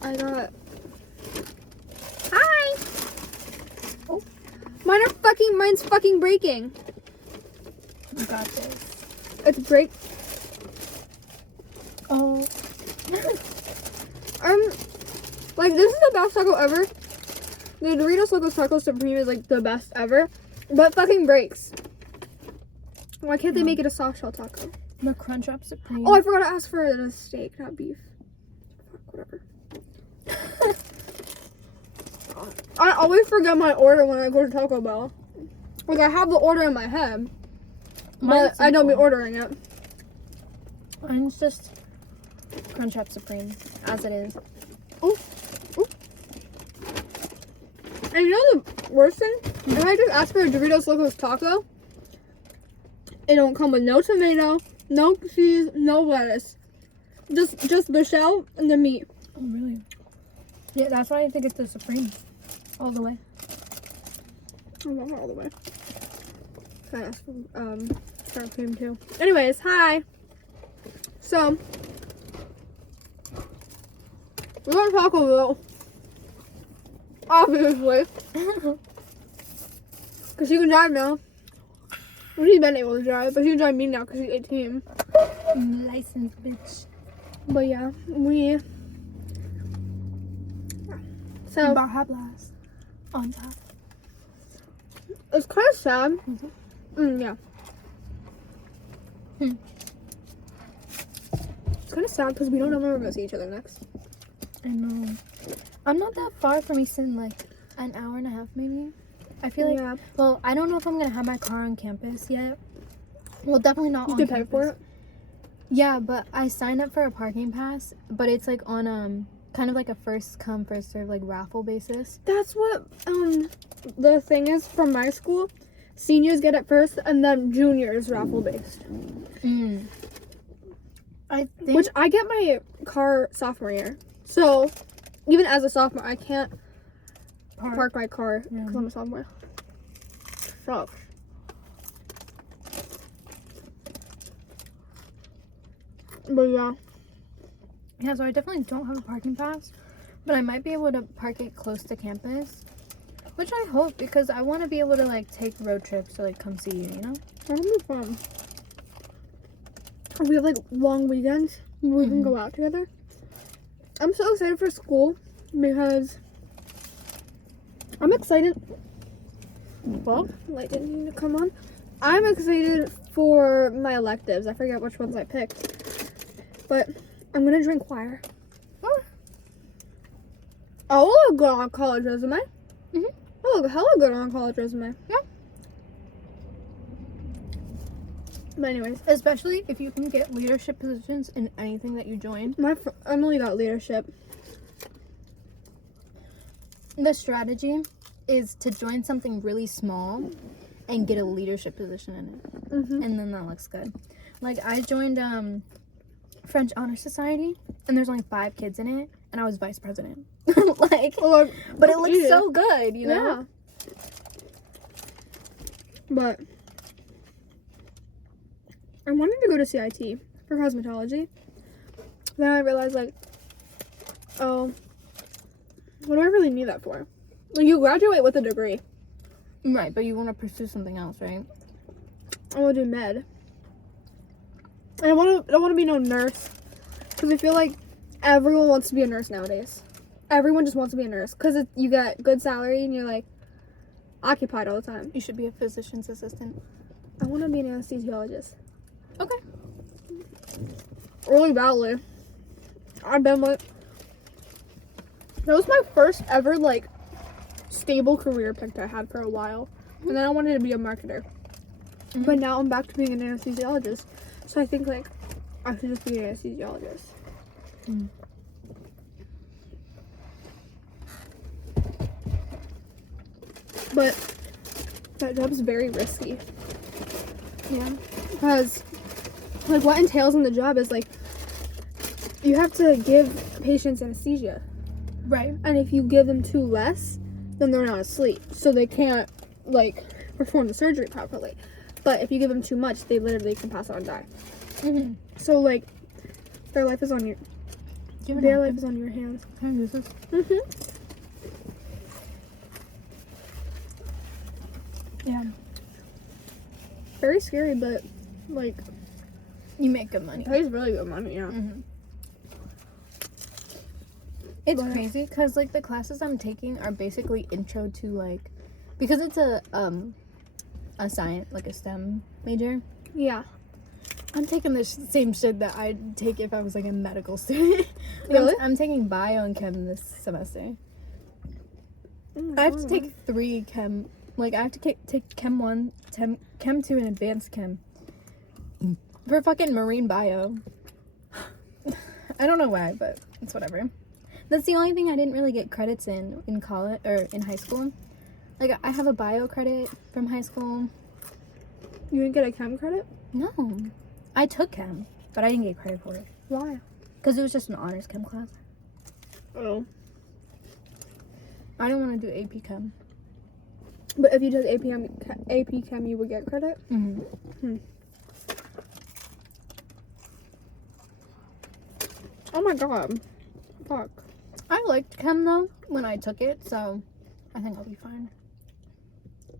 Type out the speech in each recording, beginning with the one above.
I got... Hi! Oh. Mine's fucking breaking. You got this. It's break... Oh. Like, this is the best taco ever. The Doritos Locos Taco Supreme is, like, the best ever. But fucking breaks. Why can't they make it a soft shell taco? The Crunchwrap Supreme. Oh, I forgot to ask for the steak, not beef. Fuck, whatever. I always forget my order when I go to Taco Bell. Like, I have the order in my head, but I don't be ordering it. Mine's just Crunchwrap Supreme, as it is. Ooh. Ooh. And you know the worst thing? If I just ask for a Doritos Locos Taco, it don't come with no tomato, no cheese, no lettuce. Just the shell and the meat. Oh, really? Yeah, that's why I think it's the Supreme. All the way. I want it all the way. Can I ask for sour cream too? Anyways, hi. So we're going to Taco Bell. Obviously. Because she can drive now. Well, she's been able to drive, but she can drive me now because she's 18. License, bitch. But yeah, so Baja Blast. On top. it's kind of sad. Yeah. It's kind of sad because we don't know when we're going to see each other next. I know. I'm not that far from Easton, like an hour and a half maybe. I feel like, Yeah. well, I don't know if I'm going to have my car on campus yet. Well, definitely not You on can campus. pay for it? Yeah, but I signed up for a parking pass, but it's like on kind of like a first come first serve like raffle basis. That's what the thing is from my school. Seniors get it first, and then juniors raffle based. I think. Which I get my car sophomore year. So even as a sophomore, I can't park my car because I'm a sophomore. Sucks. But yeah. Yeah, so I definitely don't have a parking pass, but I might be able to park it close to campus, which I hope because I want to be able to like take road trips to like come see you, you know? That'll be fun. We have like long weekends where we can go out together. I'm so excited for school because I'm excited. Well, light didn't need to come on. I'm excited for my electives. I forget which ones I picked. But I'm gonna join choir. Oh, will look good on a college resume. Oh, look hella good on a college resume. Yeah. But anyways, Especially if you can get leadership positions in anything that you join. Emily got leadership. The strategy is to join something really small and get a leadership position in it. And then that looks good. Like I joined French Honor Society and there's only 5 kids in it and I was vice president. Like, but it looks so good, you know? Yeah. But I wanted to go to CIT for cosmetology. Then I realized, like, oh, what do I really need that for? Like, you graduate with a degree. Right, but you want to pursue something else, right? I want to do med. And I don't want to be no nurse. Because I feel like everyone wants to be a nurse nowadays. Everyone just wants to be a nurse. Because you get good salary and you're, like, occupied all the time. You should be a physician's assistant. I want to be an anesthesiologist. Okay. Really badly. I've been like, that was my first ever like stable career pick I had for a while, and then I wanted to be a marketer, but now I'm back to being an anesthesiologist. So I think like I should just be an anesthesiologist. But that job's very risky. Yeah. Because like what entails in the job is like you have to give patients anesthesia. Right. And if you give them too less, then they're not asleep. So they can't like perform the surgery properly. But if you give them too much, they literally can pass out and die. So like their life is on Give it Their a life is on your hands. Can I use this? Yeah. Very scary, but like You make good money. it pays really good money. Yeah. It's But- crazy because like the classes I'm taking are basically intro to like, because it's a science, like a STEM major. Yeah. I'm taking the same shit that I'd take if I was like a medical student. Really? I'm taking bio and chem this semester. Oh my I have to God. take 3 chem. Like I have to take chem 1, chem 2, and advanced chem for fucking marine bio. I don't know why, but it's whatever. That's the only thing I didn't really get credits in college or in high school. Like I have a bio credit from high school. You didn't get a chem credit? No, I took chem, but I didn't get credit for it Why? because it was just an honors chem class. Oh. I didn't want to do AP chem. But if you took AP Chem, you would get credit? Oh my god. Fuck. I liked chem though when I took it, so I think I'll be fine.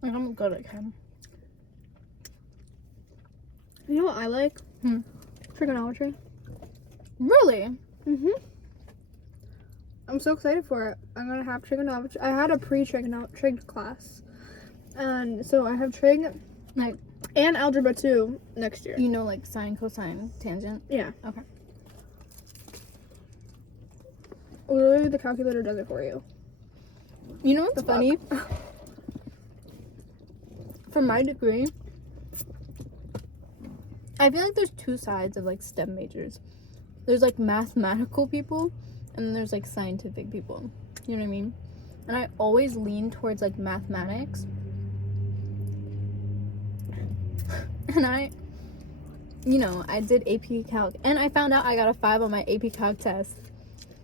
Like I'm good at chem. You know what I like? Hmm. Trigonometry. Really? I'm so excited for it. I'm gonna have trigonometry. I had a trig class. And so I have trig Like and algebra 2 next year. you know, like sine, cosine, tangent. Yeah. Okay. Literally, the calculator does it for you. You know what's The fuck? funny? For my degree, I feel like there's 2 sides of like STEM majors. There's like mathematical people, and then there's like scientific people. You know what I mean? And I always lean towards like mathematics. And I did AP Calc, and I found out I got a 5 on my AP Calc test,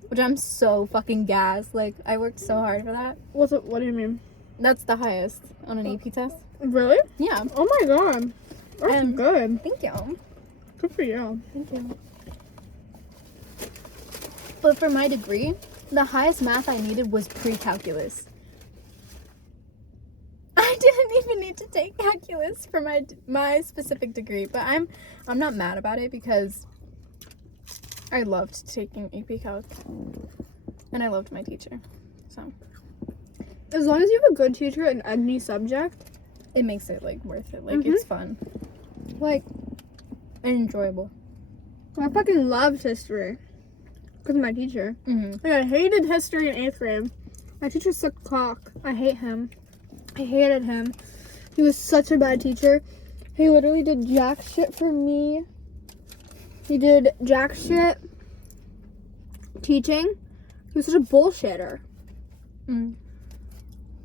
which I'm so fucking gassed. Like, I worked so hard for that. What do you mean? That's the highest on an AP test. Really? Yeah. Oh my god. That's good. Thank you. Good for you. Thank you. But for my degree, the highest math I needed was pre-calculus. I didn't even need to take calculus for my specific degree, but I'm not mad about it because I loved taking AP Calc, and I loved my teacher. So As long as you have a good teacher in any subject, it makes it like worth it. Like it's fun, like, and enjoyable. I fucking loved history because of my teacher. Mm-hmm. Like, I hated history in 8th grade. My teacher sucked cock. I hate him. I hated him. He was such a bad teacher. He literally did jack shit for me. He did jack shit teaching. He was such a bullshitter. Mm.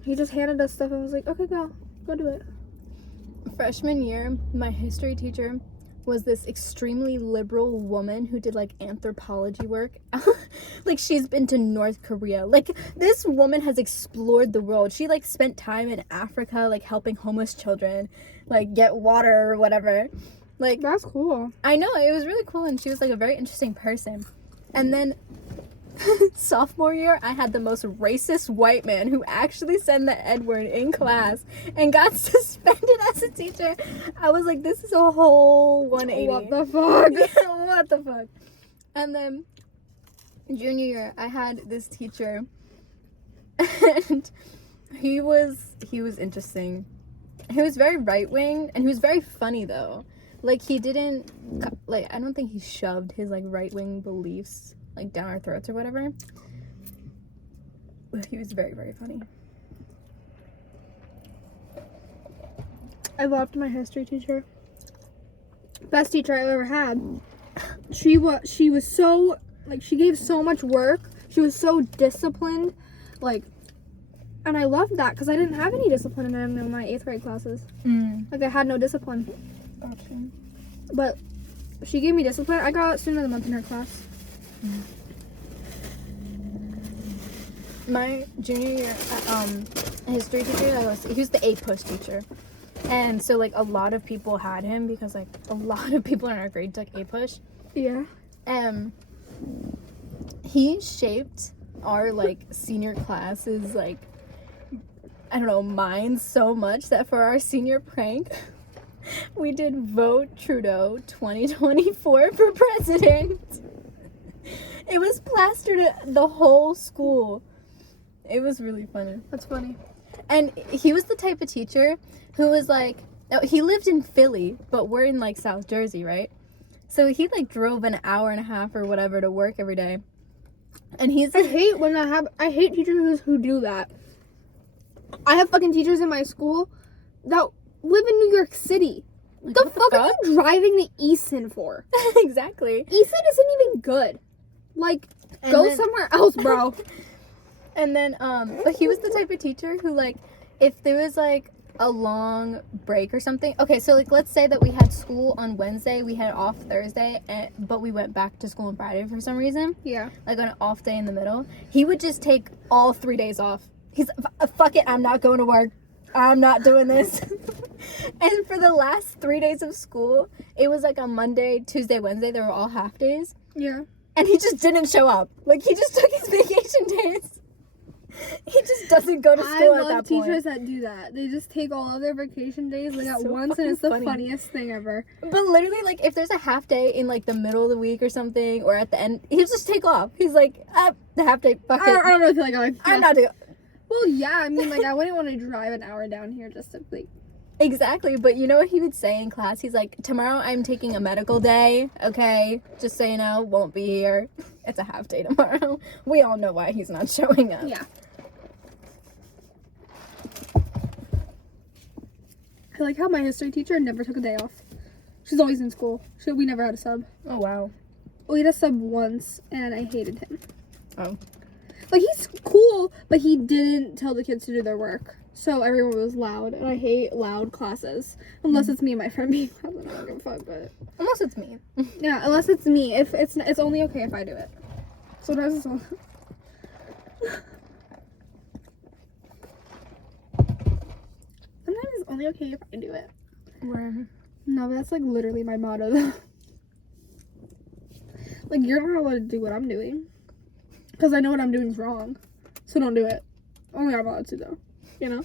He just handed us stuff and was like, okay, go do it. Freshman year, my history teacher was this extremely liberal woman who did like anthropology work. Like she's been to North Korea. Like this woman has explored the world. She like spent time in Africa, like helping homeless children like get water or whatever. Like That's cool. I know, it was really cool, and she was like a very interesting person. And then sophomore year, I had the most racist white man who actually said the N-word in class and got suspended as a teacher. I was like, this is a whole 180. What the fuck? What the fuck? And then junior year, I had this teacher, and he was interesting. He was very right-wing, and he was very funny though. Like he didn't like, I don't think he shoved his like right-wing beliefs like down our throats or whatever. But he was very, very funny. I loved my history teacher. Best teacher I've ever had. She was so, like, she gave so much work. She was so disciplined. Like, and I loved that because I didn't have any discipline in any of my 8th grade classes. Like, I had no discipline. Gotcha. But she gave me discipline. I got student of the month in her class. My junior year history teacher, he was the A-push teacher. And so like a lot of people had him because like a lot of people in our grade took A-push. Yeah. he shaped our, like, senior classes, like, I don't know, minds so much that for our senior prank, we did vote Trudeau 2024 for president. It was plastered at the whole school. It was really funny. That's funny. And he was the type of teacher who was like, he lived in Philly, but we're in, like, South Jersey, right? So he, like, drove an hour and a half or whatever to work every day. And he's... I hate teachers who do that. I have fucking teachers in my school that live in New York City. Like, the fuck are you driving to Easton for? Exactly. Easton isn't even good. Like, go somewhere else, bro. And then, but he was the type of teacher who, like, if there was, like, a long break or something. Okay, so, like, let's say that we had school on Wednesday, we had off Thursday, but we went back to school on Friday for some reason. Yeah. Like, on an off day in the middle. He would just take all 3 days off. He's, fuck it, I'm not going to work. I'm not doing this. And for the last 3 days of school, it was, like, on Monday, Tuesday, Wednesday, they were all half days. Yeah. And he just didn't show up. Like, he just took his vacation days. He just doesn't go to school at that point. I love teachers that do that. They just take all of their vacation days like at So once, and it's the funny. funniest thing ever. But literally, like, if there's a half day in, like, the middle of the week or something, or at the end, he'll just take off. He's like, the half day, fuck it. I don't really feel like going. I'm not doing. Well, yeah, I mean, like, I wouldn't want to drive an hour down here just to, like... Exactly, but you know what he would say in class? He's like, tomorrow I'm taking a medical day, okay? Just so you know, won't be here. It's a half day tomorrow. We all know why he's not showing up. Yeah. I like how my history teacher never took a day off. She's always in school. We never had a sub. Oh, wow. We had a sub once, and I hated him. Oh. Like, he's cool, but he didn't tell the kids to do their work. So everyone was loud, and I hate loud classes. Unless it's me and my friend being loud, then I don't give a fuck, but... Unless it's me. Yeah, unless it's me. If it's only okay if I do it. Sometimes it's only... Sometimes it's only okay if I do it. Where? No, but that's, like, literally my motto, though. Like, you're not allowed to do what I'm doing. Because I know what I'm doing is wrong. So don't do it. Only I'm allowed to, though. You know?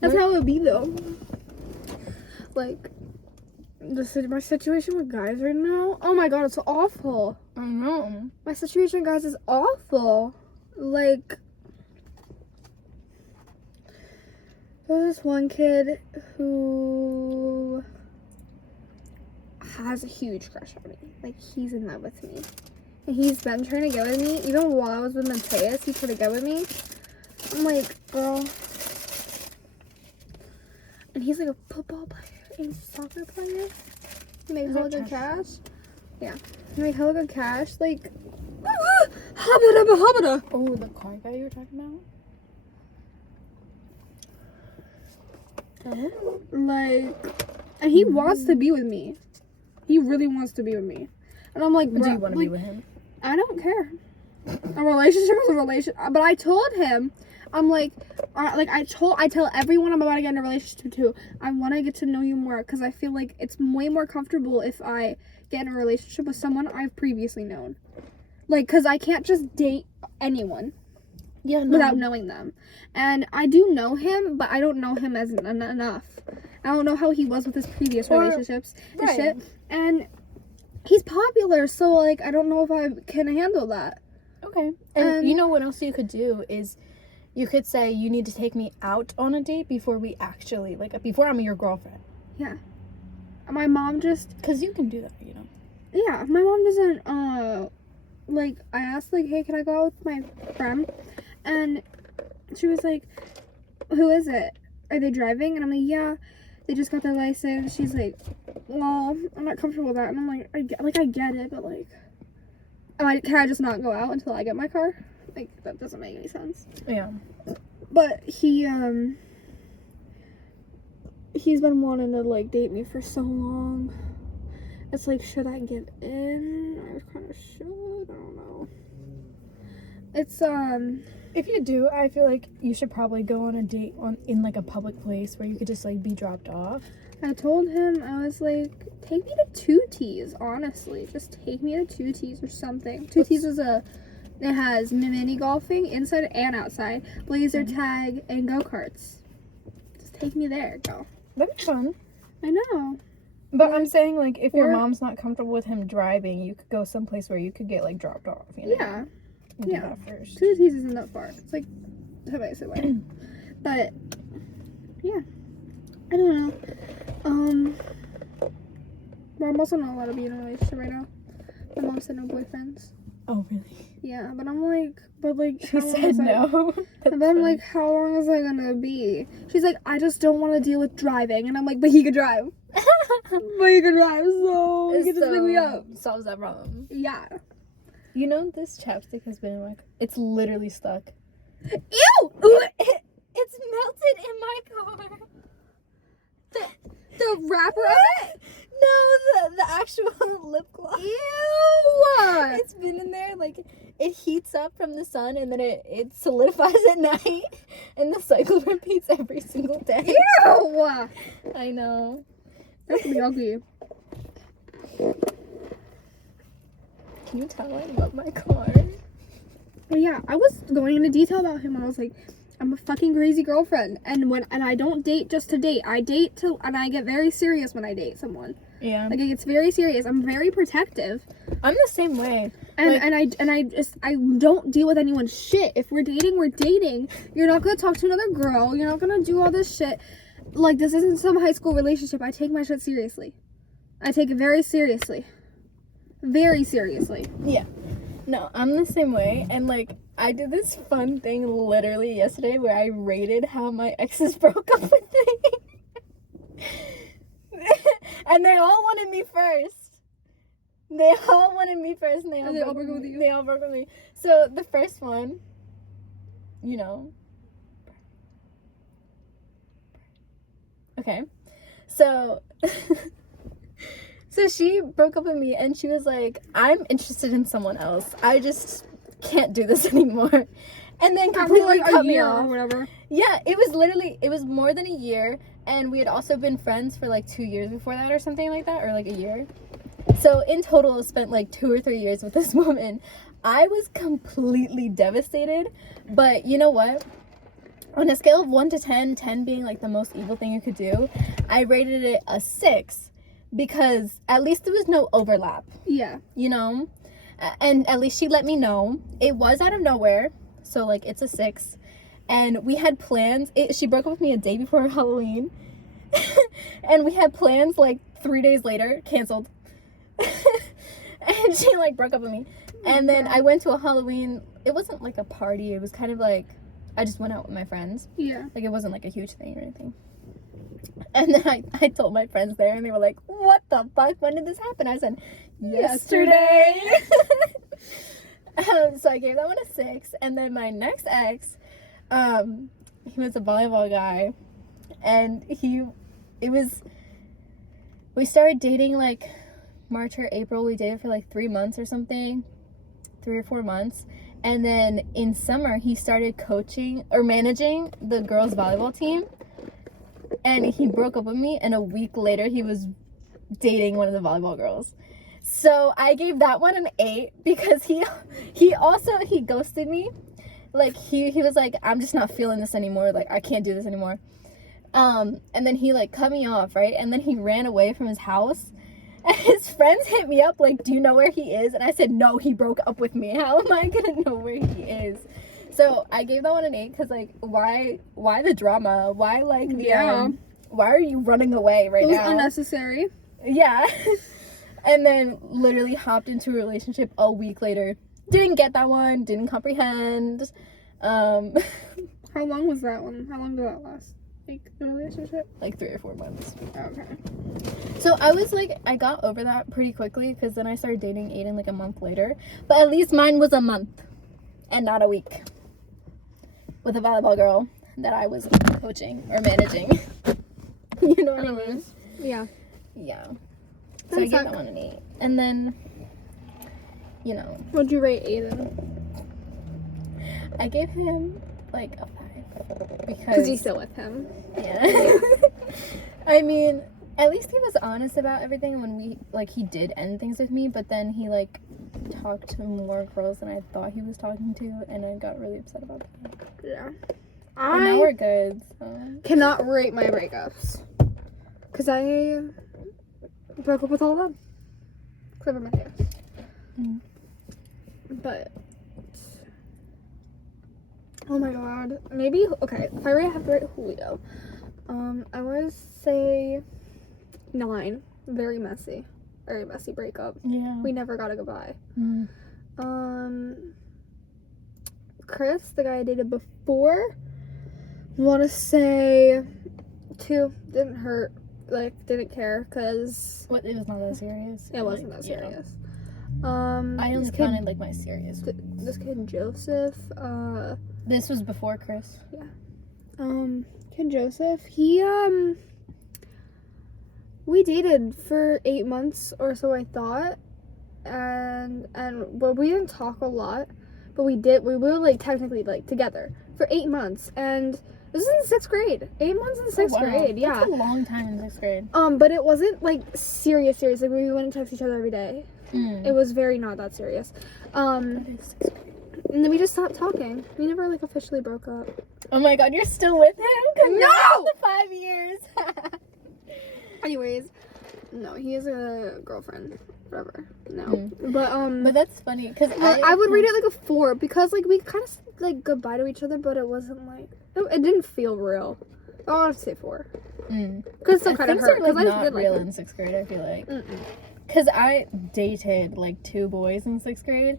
That's how it would be, though. Like, my situation with guys right now, oh my god, it's awful. I know. My situation with guys is awful. Like, there's this one kid who has a huge crush on me. Like, he's in love with me. And he's been trying to get with me. Even while I was with Mateus, he tried to get with me. I'm like, girl. And he's like a football player and a soccer player. He makes hella good cash. Yeah. He makes hella good cash. Like, habada. Oh, the car guy you were talking about? Like, and he wants to be with me. He really wants to be with me. And I'm like, Do you want to be with him? I don't care. A relationship is a relationship. But I told him, I'm like, I tell everyone I'm about to get in a relationship to, I want to get to know you more, because I feel like it's way more comfortable if I get in a relationship with someone I've previously known. Like, because I can't just date anyone. Yeah, no. Without knowing them. And I do know him, but I don't know him as enough. I don't know how he was with his previous relationships and shit. And he's popular, so, like, I don't know if I can handle that. Okay. And you know what else you could do is you could say, you need to take me out on a date before we actually, like, before I'm your girlfriend. Yeah. My mom just... Because you can do that, you know. Yeah, my mom doesn't, like, I asked, like, hey, can I go out with my friend? And she was like, who is it? Are they driving? And I'm like, yeah, they just got their license. She's like, well, I'm not comfortable with that. And I'm like, I get it, but, like, can I just not go out until I get my car? Like, that doesn't make any sense. Yeah. But he's been wanting to, like, date me for so long. It's like, should I give in? I kind of should. I don't know. It's, If you do, I feel like you should probably go on a date in, like, a public place where you could just, like, be dropped off. I told him, I was like, take me to 2T's, honestly. Just take me to 2T's or something. 2T's is it has mini golfing, inside and outside, laser tag, and go-karts. Just take me there, girl. That'd be fun. I know. But I'm saying, like, if your Or- mom's not comfortable with him driving, you could go someplace where you could get, like, dropped off, you know? Yeah. And do Yeah. that first. 2T's isn't that far. It's like twice away. But, yeah. I don't know. But I'm also not allowed to be in a relationship right now. My mom said no boyfriends. Oh, really? Yeah, but I'm like, She said no. And then I'm like, how long is that gonna be? She's like, I just don't want to deal with driving. And I'm like, but he could drive. But he could drive, so he could just pick me up. Solves that problem. Yeah. You know, this chapstick has been in my car. It's literally stuck. Ew! It's melted in my car. The wrapper of it? No, the actual lip gloss. Ew! It's been in there, like, it heats up from the sun and then it solidifies at night. And the cycle repeats every single day. Ew! I know. That's gonna be ugly. Can you tell I love my car? Well, yeah, I was going into detail about him. I was like, I'm a fucking crazy girlfriend, and I don't date just to date. I date to, and I get very serious when I date someone. Yeah. Like, it gets very serious. I'm very protective, I'm the same way. and I don't deal with anyone's shit. If we're dating, we're dating. You're not gonna talk to another girl. You're not gonna do all this shit. Like, this isn't some high school relationship. I take my shit seriously. I take it very seriously. Very seriously. Yeah. No, I'm the same way. And, like, I did this fun thing literally yesterday where I rated how my exes broke up with me. And they all wanted me first. They all wanted me first, and they all broke up with you. They all broke up with me. So, the first one, you know. Okay. So... So she broke up with me and she was like, I'm interested in someone else. I just can't do this anymore. And then completely cut me off. Or whatever. Yeah, it was more than a year. And we had also been friends for like 2 years before that or something like that. Or like a year. So in total, I spent like 2 or 3 years with this woman. I was completely devastated. But you know what? On a scale of 1 to 10, 10 being like the most evil thing you could do, I rated it a 6. Because at least there was no overlap. Yeah. You know? And at least she let me know. It was out of nowhere. So, like, it's a 6. And we had plans. She broke up with me a day before Halloween. And we had plans, like, 3 days later. Canceled. And she, like, broke up with me. And then I went to a Halloween. It wasn't, like, a party. It was kind of, like, I just went out with my friends. Yeah. Like, it wasn't, like, a huge thing or anything. And then I told my friends there, and they were like, what the fuck? When did this happen? I said, yesterday. So I gave that one a 6. And then my next ex, he was a volleyball guy. And we started dating like March or April. We dated for like 3 months or something. 3 or 4 months. And then in summer, he started coaching or managing the girls' volleyball team. And he broke up with me, and a week later, he was dating one of the volleyball girls. So I gave that one an 8 because he ghosted me. Like, he was like, I'm just not feeling this anymore. Like, I can't do this anymore. And then he, like, cut me off, right? And then he ran away from his house. And his friends hit me up, like, do you know where he is? And I said, no, he broke up with me. How am I going to know where he is? So I gave that one an 8 because, like, why the drama? Why, like, why are you running away right now? It was unnecessary. Yeah. And then literally hopped into a relationship a week later. Didn't get that one. Didn't comprehend. How long was that one? How long did that last? Like, the relationship? Like 3 or 4 months. Okay. So I was like, I got over that pretty quickly because then I started dating Aiden like a month later. But at least mine was a month and not a week. With a volleyball girl that I was coaching or managing. You know what I mean? Yeah. Yeah. So I gave that one an 8. And then, you know. What'd you rate Aiden? I gave him like a 5. Because you're still with him. Yeah. I mean, At least he was honest about everything when he did end things with me, but then he, talked to more girls than I thought he was talking to, and I got really upset about that. Yeah. But now we're good, so. Cannot rate my breakups. Because I broke up with all of them. Except for Matthias. But, oh my god. Maybe, okay, if I have to rate Julio, I would say 9. Very messy breakup. Yeah. We never got a goodbye. Chris, the guy I dated before, want to say 2. Didn't hurt, didn't care, because it was not that serious. It wasn't that serious. I only counted my serious. This kid Joseph. This was before Chris. Yeah. Kid Joseph. He we dated for 8 months or so, I thought, and well, we didn't talk a lot, but we were technically together for 8 months, and this is in 6th grade. 8 months in 6th grade. Yeah, that's a long time in 6th grade. But it wasn't serious. We wouldn't text each other every day. It was very not that serious. That is 6th grade. And then we just stopped talking. We never officially broke up. Oh my god, you're still with him? No! The 5 years. Anyways, no, he has a girlfriend. Whatever. No. But that's funny because I would rate it a 4 because we kind of said goodbye to each other, but it wasn't it didn't feel real. I'll have to say 4. Because it still kind of hurt. Things are not real in 6th grade, I feel like. Because I dated 2 boys in 6th grade.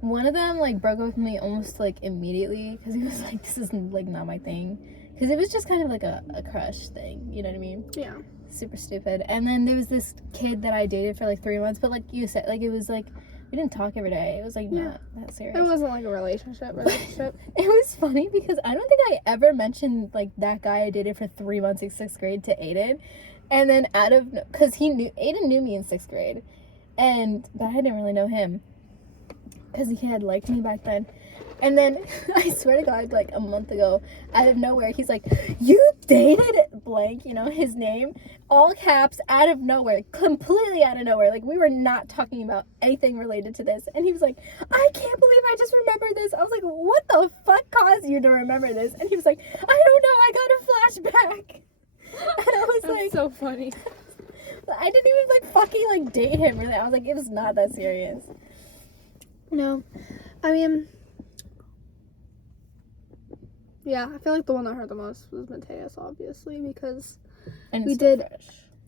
One of them broke up with me almost immediately because he was this is not my thing. Because it was just kind of a crush thing, you know what I mean? Yeah. Super stupid. And then there was this kid that I dated for 3 months, but you said, it was we didn't talk every day. It was not that serious. It wasn't a relationship. It was funny because I don't think I ever mentioned that guy I dated for 3 months in 6th grade to Aiden. And then because Aiden knew me in 6th grade, but I didn't really know him because he had liked me back then. And then I swear to God, a month ago, out of nowhere, he's like, "You dated blank," his name, all caps, out of nowhere, completely out of nowhere. We were not talking about anything related to this. And he was like, "I can't believe I just remembered this." I was like, "What the fuck caused you to remember this?" And he was like, "I don't know, I got a flashback." And I was That's so funny. I didn't even fucking date him, really. I was like, it was not that serious. No. I mean, yeah, I feel the one that hurt the most was Mateus, obviously, because we did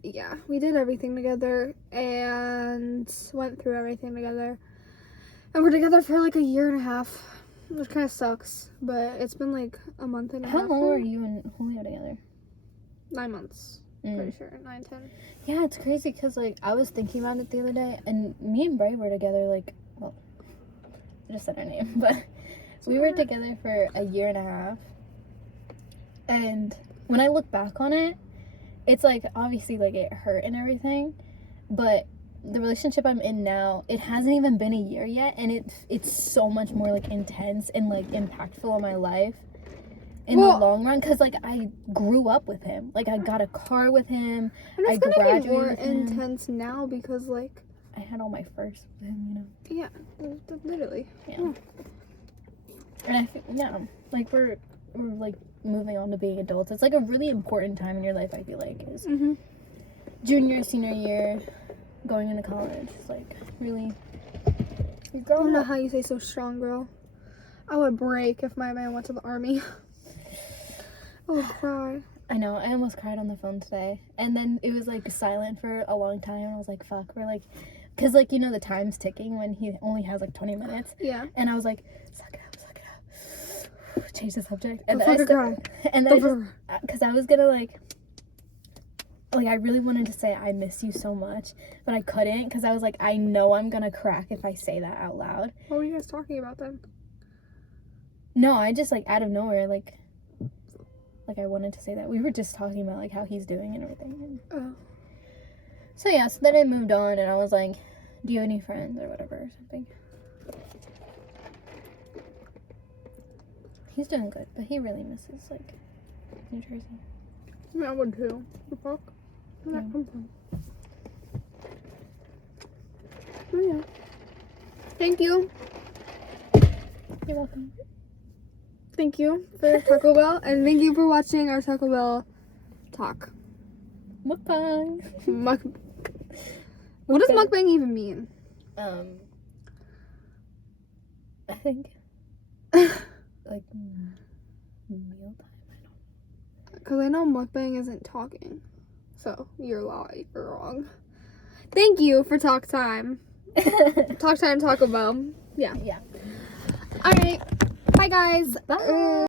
everything together and went through everything together. And we're together for a year and a half, which kind of sucks, but it's been a month and a half. How long were you and Julio together? 9 months. Pretty sure. 9, 10. Yeah, it's crazy because I was thinking about it the other day, and me and Bray were together well, I just said her name, but we were together for a year and a half. And when I look back on it, it's obviously it hurt and everything, but the relationship I'm in now, it hasn't even been a year yet, and it's so much more intense and impactful on my life in the long run, because I grew up with him. I got a car with him. And it's gonna be more intense now because I had all my firsts with him, Yeah, literally. Yeah. And I think we're moving on to being adults. It's a really important time in your life, I feel is junior, senior year, going into college. It's really, you're growing I don't know up. how you say so strong, girl. I would break if my man went to the army. I would cry. I know, I almost cried on the phone today. And then it was silent for a long time, and I was like, fuck, we're because the time's ticking when he only has 20 minutes. Yeah. And I was like, suck it up. Change the subject. And then because I was gonna I really wanted to say I miss you so much, but I couldn't because I was I know I'm gonna crack if I say that out loud. What were you guys talking about then? No, I just out of nowhere I wanted to say that. We were just talking about how he's doing and everything. Oh. So yeah, so then I moved on and I was like, do you have any friends or whatever or something? He's doing good, but he really misses New Jersey. I mean, I would too. The fuck? Where that come from? Oh yeah. Thank you. You're welcome. Thank you for Taco Bell, and thank you for watching our Taco Bell talk. Mukbang. What does mukbang even mean? I think like mealtime. Because I know mukbang isn't talking. So, you're wrong. Thank you for talk time. Talk time, Taco Bell. Yeah. Yeah. Alright. Bye, guys. Bye.